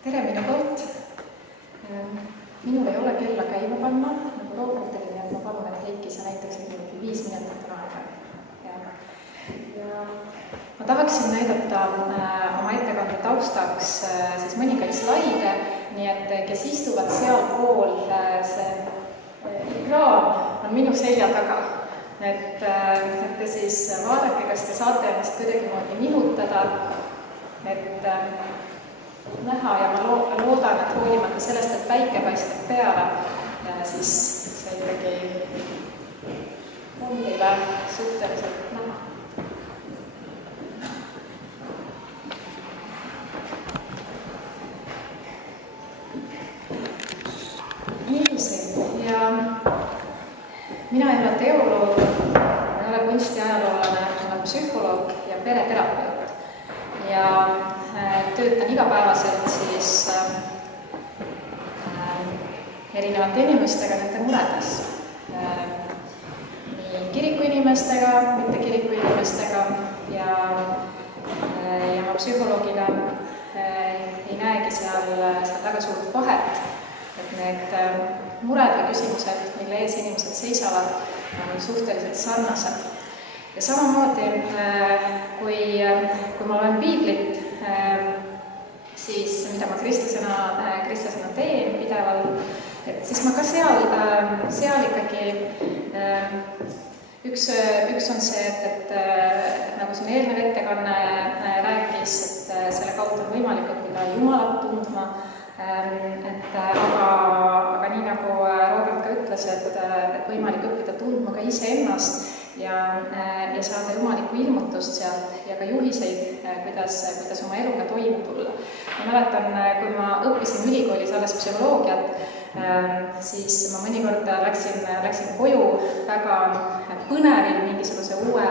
Tere minu poolt. Minul ei ole kella käima panna, nagu Robertil, nii et ma palun, et Heiki, sa näitaksid mingi 5 minutit on aega. Ja ma tahaksin näidata oma ettekande taustaks siis mõningaid slaide, nii et kes istuvad sealpool, see ekraan on minu selja taga. Et te siis vaadake, kas te saate ennast kuidagimoodi nihutada, et näha ja ma loodan, et hoolimata sellest, et päike paistab peale, siis see ikkagi on teile suhteliselt näha. Niiviisi, ja mina ei ole teoloog, ma ei ole kunstiajaloolane, ma olen psühholoog ja pereterapeut ja töötan igapäevaselt siis erinevate inimestega nende muredes. Nii kirikuinimestega, mitte kirikuinimestega ja ma psühholoogina ei näegi seal väga suurt vahet, et need mured või küsimused, mille ees inimesed seisavad, on suhteliselt sarnased. Ja samamoodi, kui ma loen piiblit, siis mida ma kristlasena teen pidevalt, et siis ma ka seal ikkagi üks on see, et nagu siin eelnev ettekanne rääkis, et selle kaudu on võimalik õppida Jumalat tundma, aga nii nagu Robert ka ütles, et võimalik õppida tundma ka iseennast ja saada jumalikku ilmutust sealt ja ka juhiseid, kuidas oma eluga toime tulla. Ma mäletan, kui ma õppisin ülikoolis alles psühholoogiat, siis ma mõnikord läksin koju väga põnevil mingisuguse uue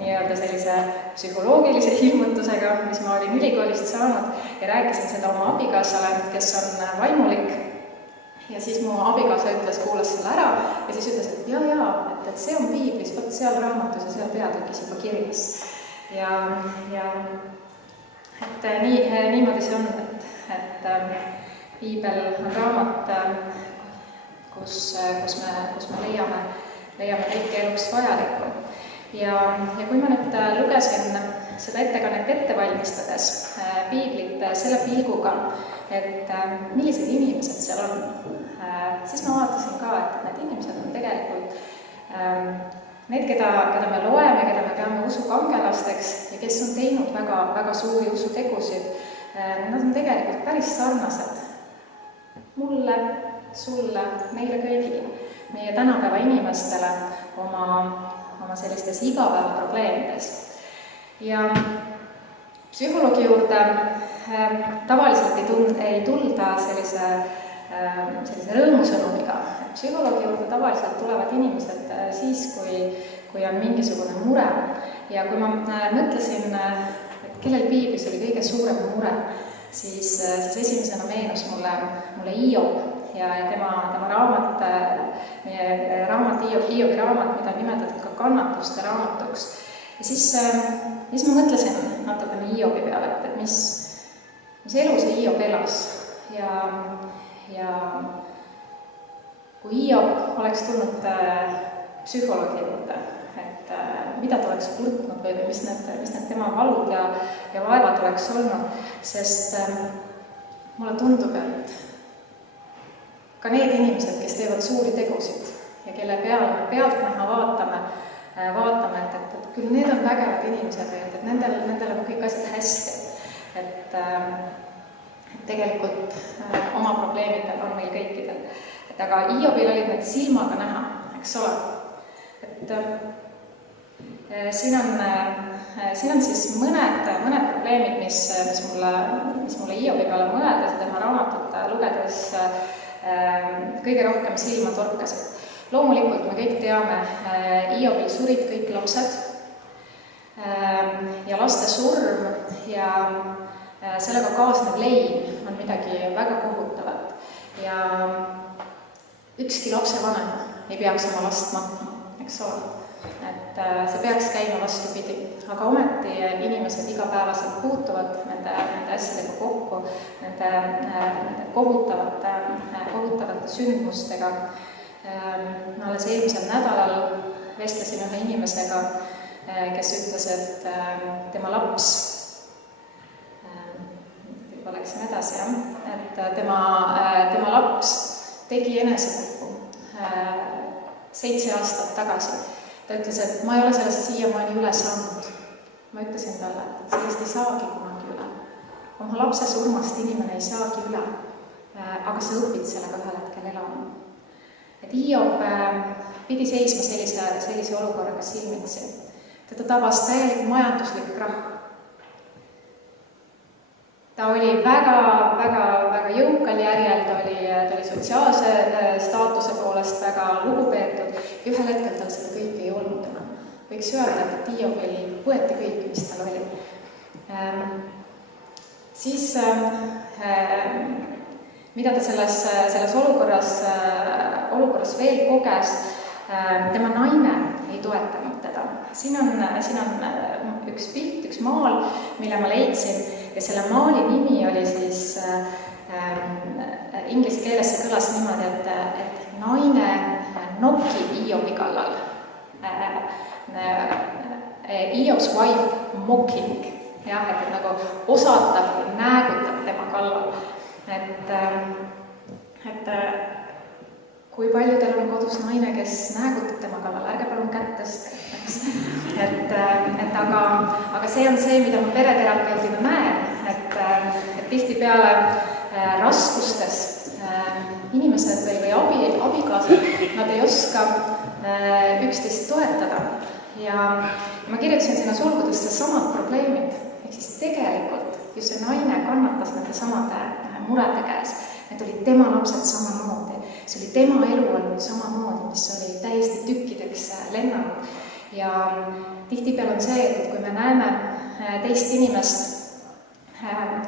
nii-öelda sellise psühholoogilise ilmutusega, mis ma olin ülikoolist saanud ja rääkisin seda oma abikaasale, kes on vaimulik. Ja siis mu abikaasa kuulas selle ära ja siis ütles, et jaa, et see on piiblis, võt seal raamatus ja seal peatükis juba kirjas. Ja et niimoodi see on, et piibel on raamat, kus me leiame kõike eluks vajalikku. Ja kui ma nüüd lugesin seda ettekannet ette valmistades piiblit selle pilguga, et millised inimesed seal on, siis ma vaatasin ka, et need inimesed on tegelikult need, keda me loeme, keda me peame usukangelasteks ja kes on teinud väga suuri usutegusid, nad on tegelikult päris sarnased mulle, sulle, meile kõigile, meie tänapäeva inimestele oma sellistes igapäevaprobleemides. Ja psühholoogi juurde tavaliselt ei tulda sellise rõõmusõnumiga. Psühholoogi juurde tavaliselt tulevad inimesed siis, kui on mingisugune mure. Ja kui ma mõtlesin, et kellel piiblis oli kõige suurem mure, siis esimesena meenus mulle Hiob ja tema raamat, Hiobi raamat, mida on nimetatud ka kannatuste raamatuks. Ja siis ma mõtlesin natukene Hiobi peale, et mis elu see Hiob elas. Ja kui Hiob oleks tulnud psühholoogi juurde, et mida ta oleks kurtnud või mis need tema valud ja vaevad oleks olnud, sest mulle tundub, et ka need inimesed, kes teevad suuri tegusid ja kelle pealtnäha vaatame, et küll need on vägevad inimesed või et nendel on kõik asjad hästi. Et tegelikult oma probleemid on meil kõikidel. Aga Hiobil olid need silmaga näha, eks ole. Et siin on siis mõned probleemid, mis mulle Hiobi peale mõeldes ja tema raamatut lugedes kõige rohkem silma torkasid. Loomulikult me kõik teame, Hiobil surid kõik lapsed ja laste surm ja sellega kaasnev lein on midagi väga kohutavat. Ja ükski lapsevanem ei peaks oma last matma, eks ole. Et see peaks käima vastupidi. aga ometi inimesed igapäevaselt puutuvad nende asjadega kokku, nende kohutavate sündmustega. Ma alles eelmisel nädalal vestlesin ühe inimesega, kes ütles, et tema laps, läksin edasi, et tema laps tegi enesetappu 7 aastat tagasi. Ta ütles, et ma ei ole sellest siiamaani üle saanud. Ma ütlesin talle, et sellest ei saagi kunagi üle. Oma lapse surmast inimene ei saagi üle, aga sa õpid sellega ühel hetkel elama. Et Hiob pidi seisma sellise olukorraga silmitsi. Teda tabas täielik majanduslik krahh. Ta oli väga jõukal järjel, ta oli sotsiaalse staatuse poolest väga lugupeetud ja ühel hetkel tal seda kõike ei olnud enam. Võiks öelda, et Hiobil võeti kõik, mis tal oli. Siis, mida ta selles olukorras veel koges, tema naine ei toetanud teda. Siin on üks pilt, üks maal, mille ma leidsin ja selle maali nimi oli siis inglise keeles see kõlas niimoodi, et naine nokib Hiobi kallal. Hiob's wife mocking, jah, et nagu osatab ja näägutab tema kallal. Et kui paljudel on kodus naine, kes näägutab tema kallal, ärge palun kätt tõsta. Aga see on see, mida ma pereterapeudina näen, et tihtipeale raskustes inimesed või abikaasad, nad ei oska üksteist toetada. Ja ma kirjutasin sinna sulgudesse samad probleemid, ehk siis tegelikult just see naine kannatas nende samade murede käes. Need olid tema lapsed samamoodi, see oli tema elu olnud samamoodi, mis oli täiesti tükkideks lennanud. Ja tihtipeal on see, et kui me näeme teist inimest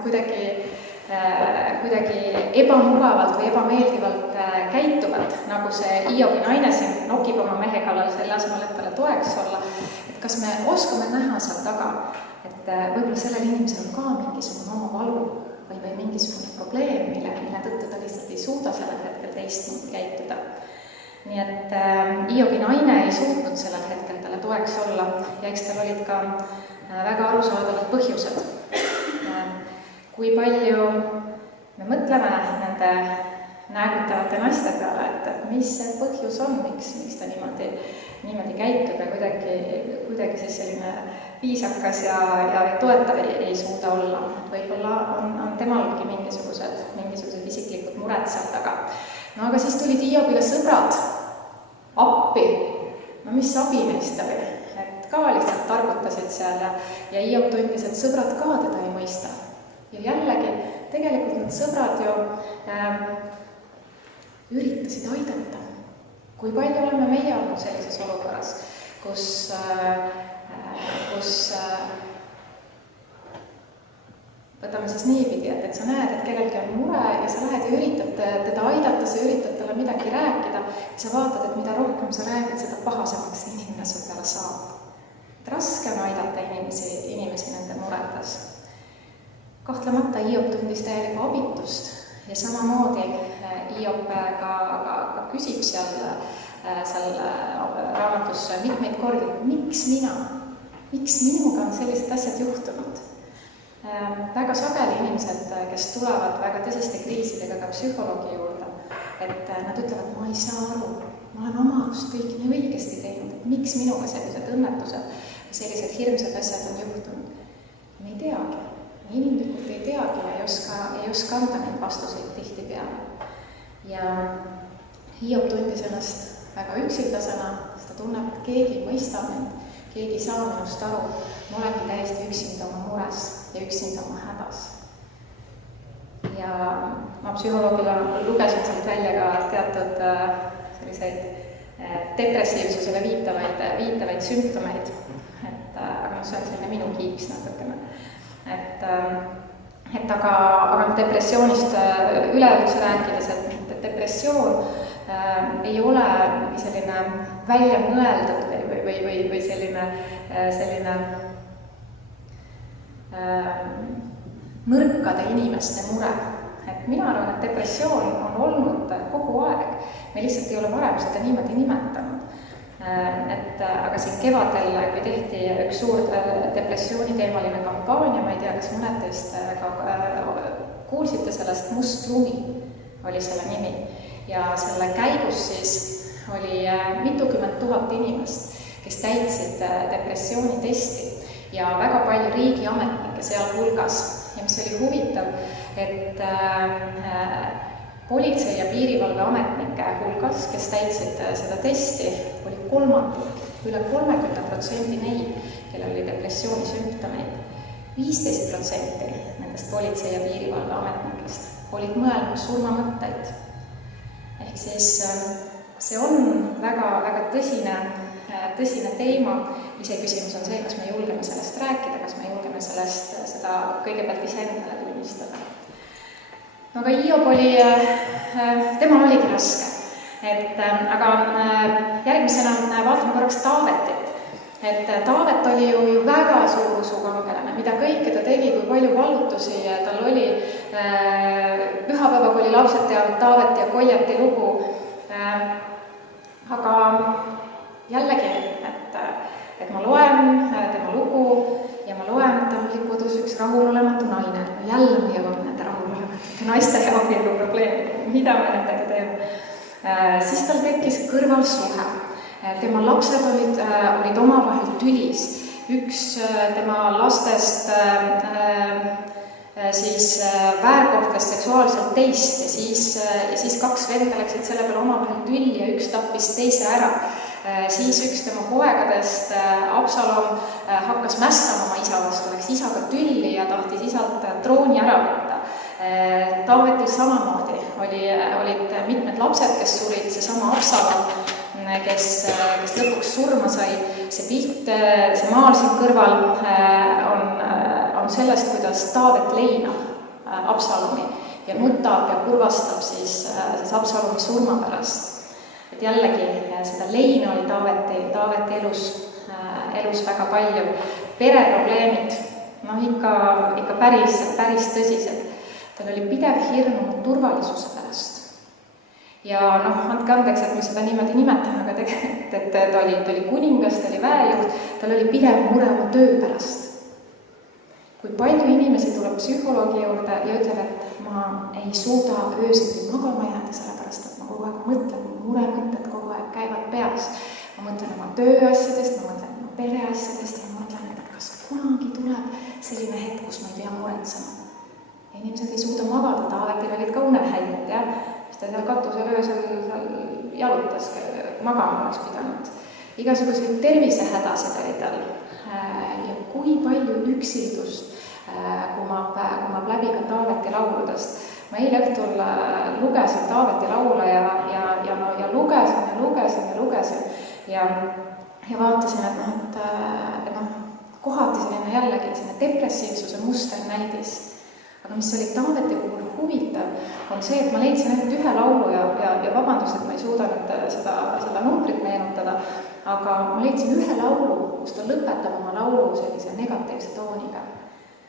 kuidagi ebamugavalt või ebameeldivalt käituvat, nagu see Hiobi naine siin nokib oma mehe kallal selle asemel, et talle toeks olla, et kas me oskame näha seal taga, et võib-olla sellel inimesel on ka mingisugune oma valu või mingisugune probleem, mille tõttu ta lihtsalt ei suuda sellel hetkel teistmoodi käituda. Nii et Hiobi naine ei suutnud sellel hetkel talle toeks olla ja eks tal olid ka väga arusaadavad põhjused. Kui palju me mõtleme nende näägutavate naiste peale, et mis see põhjus on, miks ta niimoodi käitub ja kuidagi siis selline viisakas ja toetav ei suuda olla. Võib-olla on temalgi mingisugused isiklikud mured seal taga. No aga siis tulid Hiobile sõbrad appi. No mis abi neist oli? Et ka lihtsalt targutasid seal ja Hiob tundis, et sõbrad ka teda ei mõista. Ja jällegi, tegelikult need sõbrad ju üritasid aidata. Kui palju oleme meie olnud sellises olukorras, kus võtame siis niipidi, et sa näed, et kellelgi on mure ja sa lähed ja üritad teda aidata, sa üritad talle midagi rääkida ja sa vaatad, et mida rohkem sa räägid, seda pahasemaks see inimene su peale saab. Et raske on aidata inimesi nende muredes. Kahtlemata Hiob tundis täielikku abitust ja samamoodi Hiob ka küsib seal raamatus mitmeid kordi, miks mina? Miks minuga on sellised asjad juhtunud? Väga sageli inimesed, kes tulevad väga tõsiste kriisidega ka psühholoogi juurde, et nad ütlevad, ma ei saa aru, ma olen oma arust kõik nii õigesti teinud, et miks minuga sellised õnnetused, sellised hirmsad asjad on juhtunud. Me ei teagi. Inimlikult ei teagi ja ei oska anda neid vastuseid tihtipeale. Ja Hiob tundis ennast väga üksildasena, sest ta tunneb, et keegi ei mõista mind, keegi ei saa minust aru, ma olengi täiesti üksinda oma mures ja üksinda oma hädas. Ja ma psühholoogile lugesin sealt välja ka teatud selliseid depressiivsusele viitavaid sümptomeid, aga see on selline minu kiiks natukene. Aga depressioonist üleüldse rääkides, et depressioon ei ole selline välja mõeldud või selline nõrkade inimeste mure. Et mina arvan, et depressioon on olnud kogu aeg. Me lihtsalt ei ole varem seda niimoodi nimetanud. Aga siin kevadel, kui tehti üks suur depressiooniteemaline kampaania, ma ei tea, kas mõned teist kuulsite sellest, Must lumi oli selle nimi. Ja selle käigus siis oli mitukümmend tuhat inimest, kes täitsid depressioonitesti ja väga palju riigiametnikke seal hulgas. Ja mis oli huvitav, et politsei- ja piirivalveametnike hulgas, kes täitsid seda testi, oli kolmandik, üle 30% neid, kellel oli depressiooni sümptomeid. 15% nendest politsei- ja piirivalveametnikest olid mõelnud surmamõtteid. Ehk siis see on väga tõsine teema. Iseküsimus on see, kas me julgeme sellest rääkida, kas me julgeme seda kõigepealt iseendale tunnistada. Aga Hiob tema oligi raske. Aga järgmisena vaatame korraks Taavetit. Taavet oli ju väga suur usukangelane, mida kõike ta tegi, kui palju vallutusi tal oli. Pühapäevaga oli lapsed teavad Taavet ja Koljati lugu. Aga jällegi, et ma loen tema lugu ja ma loen, et ta oli kodus üks rahulolematu naine. Jälle me jõuame nende rahulolematute naiste ja abielu probleemi, mida me nendega teeme. Siis tal tekkis kõrvalsuhe. Tema lapsed olid omavahel tülis. Üks tema lastest väärkohtles seksuaalselt teist ja siis kaks venda läksid selle peale omavahel tülli ja üks tappis teise ära. Siis üks tema poegadest, Absalom, hakkas mässama oma isa vastu, läks isaga tülli ja tahtis isalt trooni ära võtta. Taavetil samamoodi olid mitmed lapsed, kes surid, seesama Absalom, kes lõpuks surma sai. See pilt, see maal siin kõrval on sellest, kuidas Taavet leinab Absalomi ja nutab ja kurvastab siis Absalomi surma pärast. Et jällegi seda leina oli Taaveti elus väga palju. Pereprobleemid, ikka päris tõsised. Tal oli pidev hirm turvalisuse pärast. Ja andke andeks, et ma seda niimoodi nimetan, aga tegelikult, et ta oli kuningas, ta oli väejuht, tal oli pidev mure oma töö pärast. Kui palju inimesi tuleb psühholoogi juurde ja ütleb, et ma ei suuda öösiti magama jääda, sellepärast, et ma kogu aeg mõtlen, muremõtted kogu aeg käivad peas. Ma mõtlen oma tööasjadest, ma mõtlen oma pereasjadest ja ma mõtlen, et kas kunagi tuleb selline hetk, kus ma ei pea muretsema. Ja inimesed ei suuda magada, Taavetil olid ka unehäired, mis ta seal katusel öösel jalutas, magama oleks pidanud. Igasuguseid tervisehädasid oli tal ja kui palju üksildust kumab läbi ka Taaveti lauludest. Ma eile õhtul lugesin Taaveti laule ja lugesin ja vaatasin, et kohati selline jällegi selline depressiivsuse musternäidis. Aga mis oli Taaveti puhul huvitav, on see, et ma leidsin ainult ühe laulu ja vabandust, et ma ei suuda nüüd seda numbrit meenutada, aga ma leidsin ühe laulu, kus ta lõpetab oma laulu sellise negatiivse tooniga.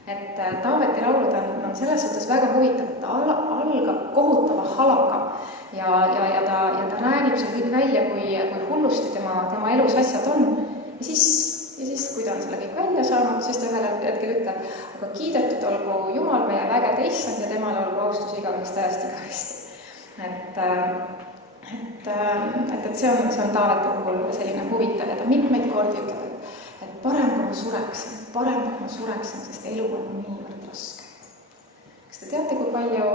Et Taaveti laulud on selles suhtes väga huvitav, et ta algab kohutava halaga ja ta räägib seal kõik välja, kui hullusti tema elus asjad on. Ja siis, kui ta on selle kõik välja saanud, siis ta ühel hetkel ütleb, aga kiidetud olgu Jumal meie vägede issand ja temal olgu austus igavest ajast igavesti. Et see on Taaveti puhul selline huvitav ja ta mitmeid kordi ütleb, et parem kui ma sureksin, sest elu on niivõrd raske. Kas te teate, kui palju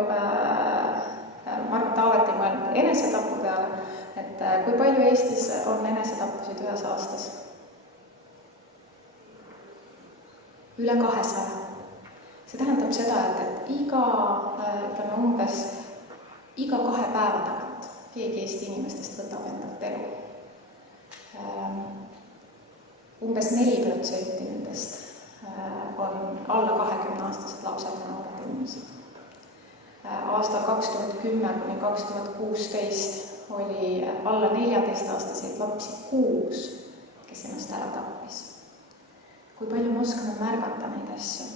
Mark Taavet ei mõelnud enesetapu peale, et kui palju Eestis on enesetappusid ühes aastas? Üle 200. See tähendab seda, et umbes iga 2 päeva tagant keegi Eesti inimestest võtab endalt elu. Umbes 4% nendest on alla 20-aastased lapsed ja noored inimesed. Aastal 2010 kuni 2016 oli alla 14-aastaseid lapsi 6, kes ennast ära tappis. Kui palju me oskame märgata neid asju?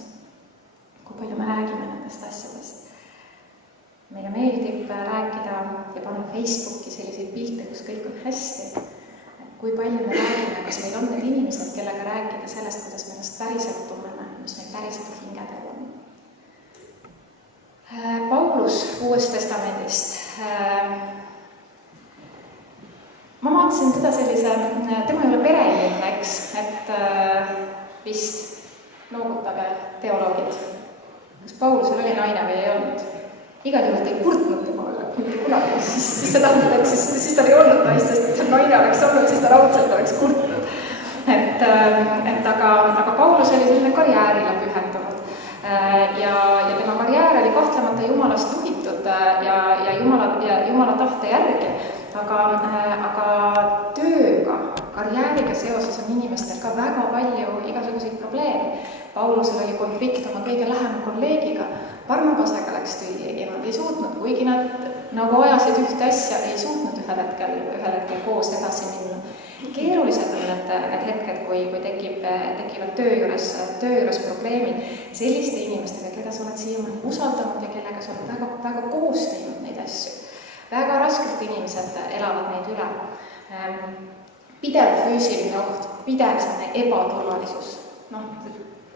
kui palju me räägime nendest asjadest. Meile meeldib rääkida ja panna Facebooki selliseid pilte, kus kõik on hästi. Kui palju me räägime, kas meil on need inimesed, kellega rääkida sellest, kuidas me ennast päriselt tunneme, mis meil päriselt hingedel on. Paulus Uuest Testamendist. Ma vaatasin teda sellise, tema ei ole pereinimene, eks, et vist noogutage teoloogid. Kas Paulusel oli naine või ei olnud? Igal juhul ei kurtnud tema üle, mitte kunagi, siis see tähendab, et siis tal ei olnud naist, sest kui naine oleks olnud, siis ta raudselt oleks kurtnud. Aga Paulus oli selline karjäärile pühendunud ja tema karjäär oli kahtlemata Jumalast juhitud ja Jumala tahte järgi, aga tööga, karjääriga seoses on inimestel ka väga palju igasuguseid probleeme. Paulusel oli konflikt oma kõige lähema kolleegiga, Barnabasega läks tüli ja nad ei suutnud, kuigi nad nagu ajasid ühte asja, ei suutnud ühel hetkel koos edasi minna. Keerulised on need hetked, kui tekivad töö juures probleemid selliste inimestega, keda sa oled siiamaani usaldanud ja kellega sa oled väga, väga koos teinud neid asju. Väga raskelt inimesed elavad neid üle. Pidev füüsiline oht, pidev selline ebaturvalisus.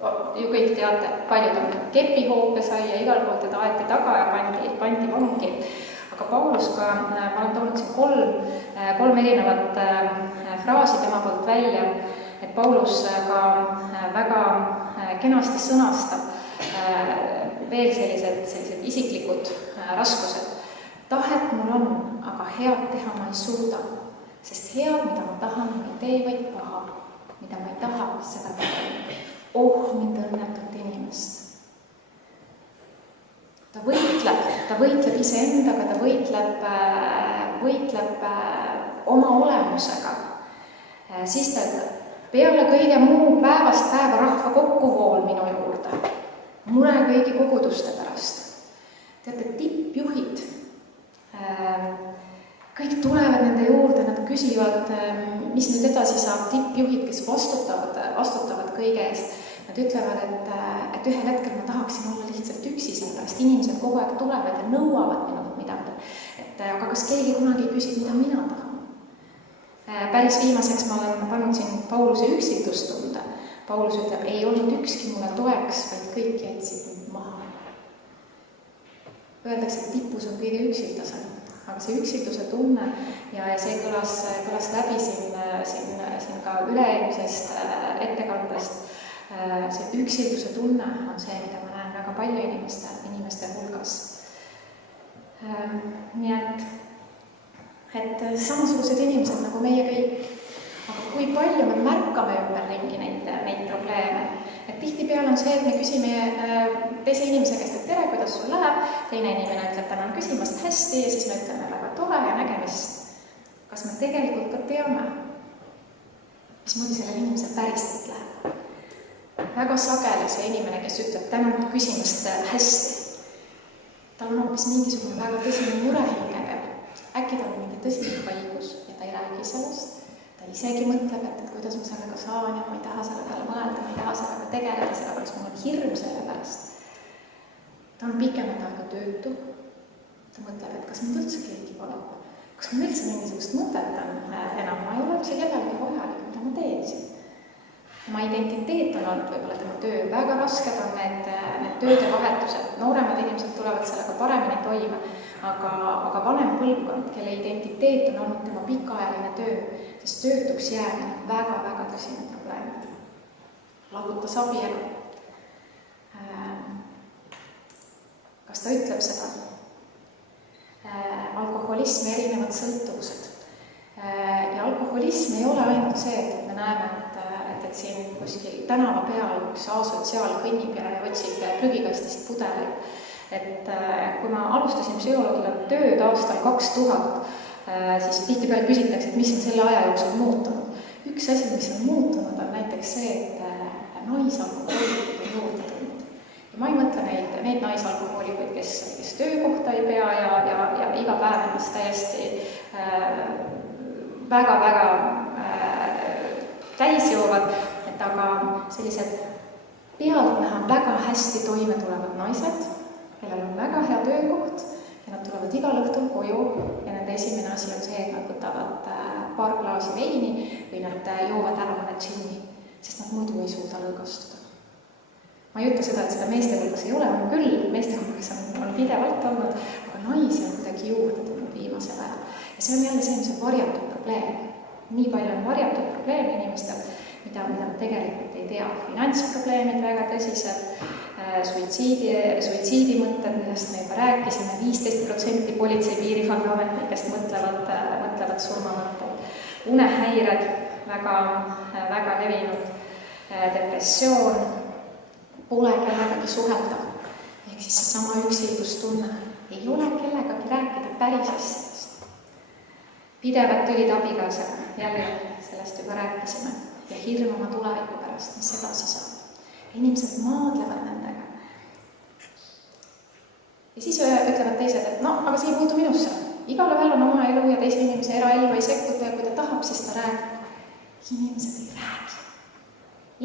Ju kõik teate, paljud on kepihoope sai ja igal pool teda aeti taga ja pandi vangi. Aga Paulus ka, ma olen toonud siin kolm erinevat fraasi tema poolt välja, et Paulus ka väga kenasti sõnastab veel sellised isiklikud raskused. Tahet mul on, aga head teha ma ei suuda, sest head, mida ma tahan, ma ei tee, vaid paha. Mida ma ei taha, seda tahan. Mind õnnetut inimest. Ta võitleb iseendaga, ta võitleb oma olemusega. Siis ta ütleb, peale kõige muu päevast päeva rahva kokkuvool minu juurde. Mure kõigi koguduste pärast. Teate, tippjuhid, kõik tulevad nende juurde, nad küsivad, mis nüüd edasi saab, tippjuhid, kes vastutavad kõige eest. Nad ütlevad, et ühel hetkel ma tahaksin olla lihtsalt üksi, sellepärast inimesed kogu aeg tulevad ja nõuavad minult midagi. Aga kas keegi kunagi küsib, mida mina tahan? Päris viimaseks ma olen pannud siin Pauluse üksitustunde. Paulus ütleb, ei olnud ükski mulle toeks, vaid kõik jätsid mind maha. Öeldakse, et tipus on kõige üksitasem. Aga see üksituse tunne ja see kõlas läbi siin ka üle-eelmisest ettekandest. See üksituse tunne on see, mida ma näen väga palju inimeste hulgas. Nii et samasugused inimesed nagu meie kõik. Aga kui palju me märkame ümberringi neid probleeme? Et tihtipeale on see, et me küsime teise inimese käest, et tere, kuidas sul läheb, teine inimene ütleb, tänan küsimast hästi ja siis me ütleme väga tore ja nägemist. Kas me tegelikult ka teame, mismoodi sellel inimesel päriselt läheb? Väga sageli see inimene, kes ütleb, tänan küsimast hästi, tal on hoopis mingisugune väga tõsine mure hingega. Äkki tal on mingi tõsine haigus ja ta ei räägi sellest. Ta isegi mõtleb, et kuidas ma sellega saan ja ma ei taha selle peale mõelda, ma ei taha sellega tegeleda, sellepärast mul on hirm selle pärast. Ta on pikemat aega töötu. Ta mõtleb, et kas mind üldse keegi palub. Kas mul üldse mingisugust mõtet on enam? Ma ei ole üldse kellelegi vajalik, mida ma teen siin. Tema identiteet on olnud võib-olla tema töö. Väga rasked on need tööde vahetused. Nooremad inimesed tulevad sellega paremini toime, aga vanem põlvkond, kelle identiteet on olnud tema pikaajaline töö, sest töötuks jäämine on väga-väga tõsine probleem. Lahutas abielu. Kas ta ütleb seda? Alkoholism ja erinevad sõltuvused. Ja alkoholism ei ole ainult see, et me näeme, et siin kuskil tänava peal üks asotsiaal kõnnib ja otsib prügikastist pudeleid. Et kui ma alustasin psühholoogina tööd aastal 2000, siis tihtipeale küsitakse, et mis on selle aja jooksul muutunud. Üks asi, mis on muutunud, on näiteks see, et naisalkohoolikuid on juurde tulnud. Ja ma ei mõtle neid naisalkohoolikuid, kes töökohta ei pea ja iga päev ennast täiesti väga-väga täis joovad, et aga sellised pealtnäha väga hästi toime tulevad naised, kellel on väga hea töökoht ja nad tulevad igal õhtul koju ja nende esimene asi on see, et nad võtavad paar klaasi veini või nad joovad ära mõne džinni, sest nad muidu ei suuda lõõgastuda. Ma ei ütle seda, et seda meeste hulgas ei ole, on küll, meeste hulgas on pidevalt olnud, aga naisi on kuidagi juurde tulnud viimasel ajal. Ja see on jälle see, mis on varjatud probleem. Nii palju on varjatud probleem inimestel, mida me tegelikult ei tea. Finantsprobleemid väga tõsised, suitsiidimõtted, millest me juba rääkisime, 15% politsei piirivalveametnikest mõtlevad surmamõtted, unehäired väga levinud, depressioon, pole kellegagi suhelda, ehk siis seesama üksildustunne, ei ole kellegagi rääkida päris asjadest. Pidevad tülid abikaasaga, jälle sellest juba rääkisime, ja hirm oma tuleviku pärast, mis edasi saab. Inimesed maadlevad nendega. Ja siis ütlevad teised, et no, aga see ei puutu minusse. Igal ühel on oma elu ja teise inimese eraellu ei sekkuda ja kui ta tahab, siis ta räägib. Inimesed ei räägi.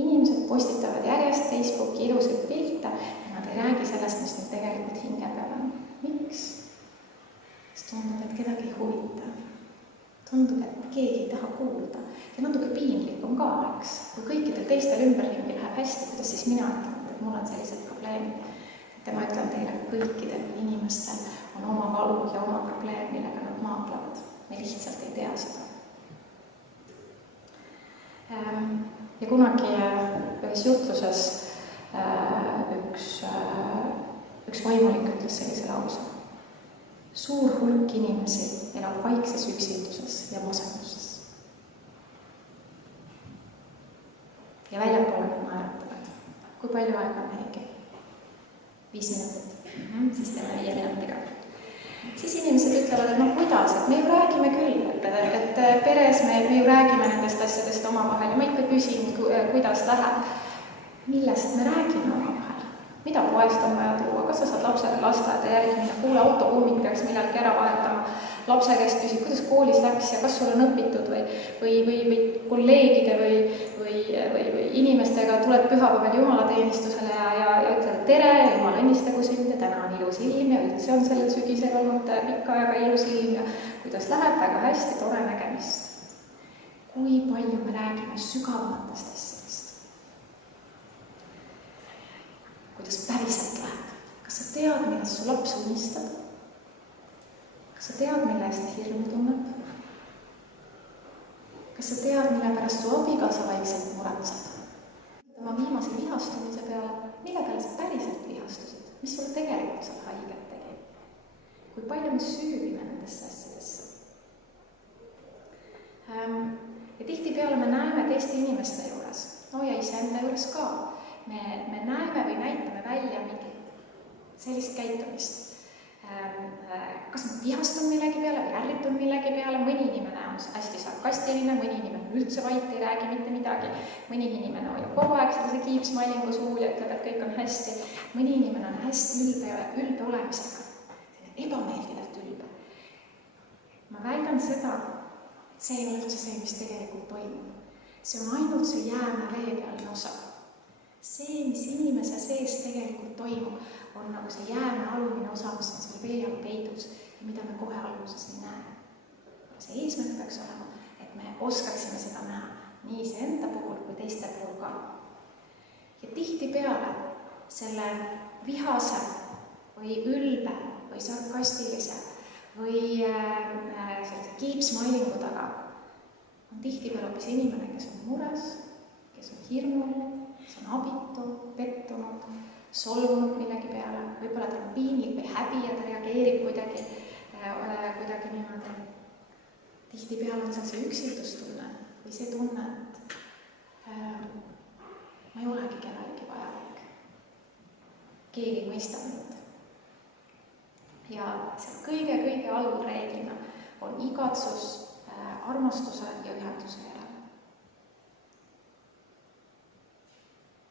Inimesed postitavad järjest Facebooki ilusaid pilte ja nad ei räägi sellest, mis nüüd tegelikult hinge peal on. Miks? Sest tundub, et kedagi ei huvita. Tundub, et keegi ei taha kuulda. Ja natuke piinlik on ka, eks. Kui kõikidel teistel ümberringi läheb hästi, kuidas siis mina ütlen, et mul on sellised probleemid. Ma ütlen teile, kõikidel inimestel on oma valu ja oma probleem, millega nad maadlevad. Me lihtsalt ei tea seda. Ja kunagi ühes jutluses üks vaimulik ütles sellise lause. Suur hulk inimesi elab vaikses üksilduses ja masenduses. Ja väljapoole nad naeratavad. Kui palju aega on heigi? 5 minutit. Siis teeme 5 minutiga. Siis inimesed ütlevad, et kuidas, et me ju räägime küll, et peres me ju räägime nendest asjadest omavahel ja ma ikka küsin, kuidas läheb. Millest me räägime omavahel? Mida poest on vaja tuua? Kas sa saad lapsele lasteaeda järgi minna? Kuule, autokummik peaks millalgi ära vahetama. Lapse käest küsib, kuidas koolis läks ja kas sul on õpitud või kolleegide või inimestega tuled pühapäeval jumalateenistusele ja ütled tere, jumal õnnistagu sind ja täna on ilus ilm ja üldse on sellel sügisel olnud pikka aega ilus ilm ja kuidas läheb, väga hästi, tore nägemist. Kui palju me räägime sügavamatest asjadest? Kuidas päriselt läheb? Kas sa tead, millest su laps unistab? Kas sa tead, mille eest ta hirmu tunneb? Kas sa tead, mille pärast su abikaasa vaikselt muretseb? Oma viimase vihastumise peale, mille peale sa päriselt vihastusid? Mis sulle tegelikult seal haiget tegi? Kui palju me süüvime nendesse asjadesse? Ja tihtipeale me näeme teiste inimeste juures, ja iseenda juures ka. Me näeme või näitame välja mingit sellist käitumist. Kas ma vihastun millegi peale või ärritun millegi peale, mõni inimene on hästi sarkastiline, mõni inimene üldse vait ei räägi mitte midagi, mõni inimene hoiab kogu aeg sellise kiipsmailingu suul ja ütleb, et kõik on hästi, mõni inimene on hästi ülbe olemisega, ebameeldivalt ülbe. Ma väidan seda, et see ei ole üldse see, mis tegelikult toimub. See on ainult see jääme vee pealne osa. See, mis inimese sees tegelikult toimub, on nagu see jääme alumine osa, mis on seal vee all peidus ja mida me kohe alguses ei näe. See eesmärk peaks olema, et me oskaksime seda näha nii iseenda puhul kui teiste puhul ka. Ja tihtipeale selle vihase või ülbe või sarkastilise või sellise kiipsmailingu taga on tihtipeale hoopis inimene, kes on mures, kes on hirmul, kes on abitu, pettunud, solvunud millegi peale, võib-olla ta on piinlik või häbi ja ta reageerib kuidagi niimoodi. Tihtipeale on seal see üksildustunne või see tunne, et ma ei olegi kellelegi vajalik. Keegi ei mõista mind. Ja see kõige allreeglina on igatsus armastuse ja ühenduse järele.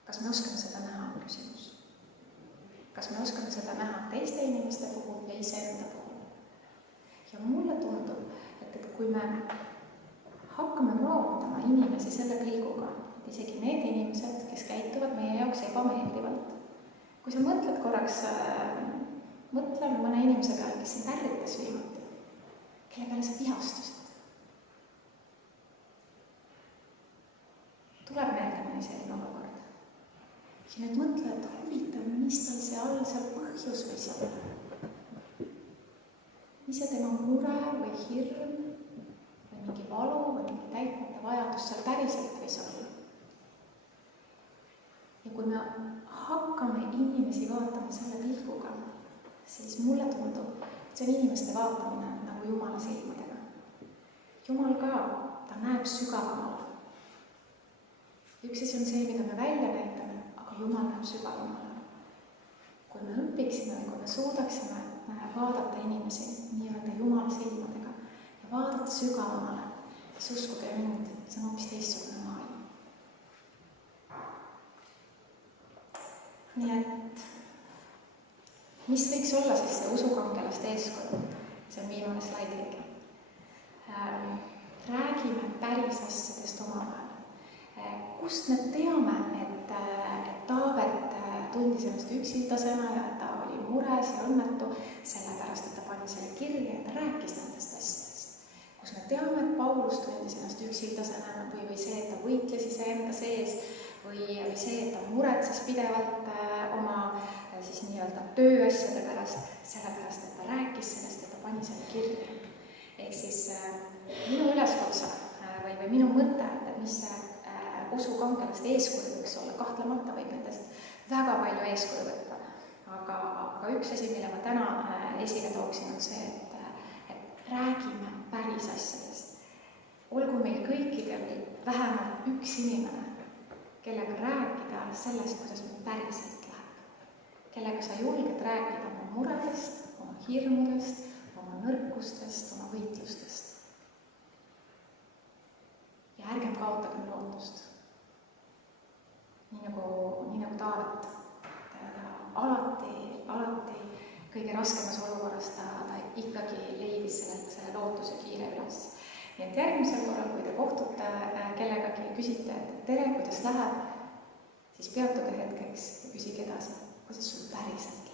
Kas me oskame seda näha, on küsimus? Kas me oskame seda näha teiste inimeste puhul ja iseenda puhul? Ja mulle tundub, et kui me hakkame vaatama inimesi selle pilguga, et isegi need inimesed, kes käituvad meie jaoks ebameeldivad, korraks mõtleme mõne inimese peale, kes sind ärritas viimati, kelle peale sa vihastusid. Tuleb meelde mõni selline olukord. Ja nüüd mõtle, et huvitav, mis tal seal põhjus võis olla. Mis see tema mure või hirm või mingi valu või mingi täitmata vajadus seal päriselt võis olla. Ja kui me hakkame inimesi vaatama selle pilguga, siis mulle tundub, et see on inimeste vaatamine nagu Jumala silmadega. Jumal ka, ta näeb sügavamale. Üks asi on see, mida me välja näitame, aga Jumal näeb sügavamale. Kui me õpiksime või kui me suudaksime vaadata inimesi nii-öelda Jumala silmadega ja vaadata sügavamale, siis uskuge mind, see on hoopis teistsugune maailm. Nii et mis võiks olla siis see usukangelaste eeskuju? See on viimane slaidilgi. Räägime päris asjadest omavahel. Kust me teame, et Taavet tundis ennast üksildasena ja et ta oli mures ja õnnetu, sellepärast, et ta pani selle kirja ja ta rääkis nendest asjadest. Kus me teame, et Paulus tundis ennast üksildasena või see, et ta võitles iseenda sees või see, et ta muretses pidevalt oma siis nii-öelda tööasjade pärast, sellepärast, et ta rääkis sellest ja ta pani selle kirja. Ehk siis minu üleskutse või minu mõte, et mis see usukangelaste eeskuju võiks olla, kahtlemata võib nendest väga palju eeskuju võtta. Aga üks asi, mille ma täna esile tooksin, on see, et räägime päris asjadest. Olgu meil kõikidel vähemalt üks inimene, kellega rääkida sellest, kuidas meil päriselt läheb. Kellega sa julged rääkida oma muredest, oma hirmudest, oma nõrkustest, oma võitlustest. Ja ärgem kaotagem lootust. Nii nagu Taavet. Alati kõige raskemas olukorras ta ikkagi leidis selle lootuse kiire üles. Nii et järgmisel korral, kui te kohtute kellegagi ja küsite, et tere, kuidas läheb, siis peatuge hetkeks ja küsige edasi, kuidas sul päriselt läheb.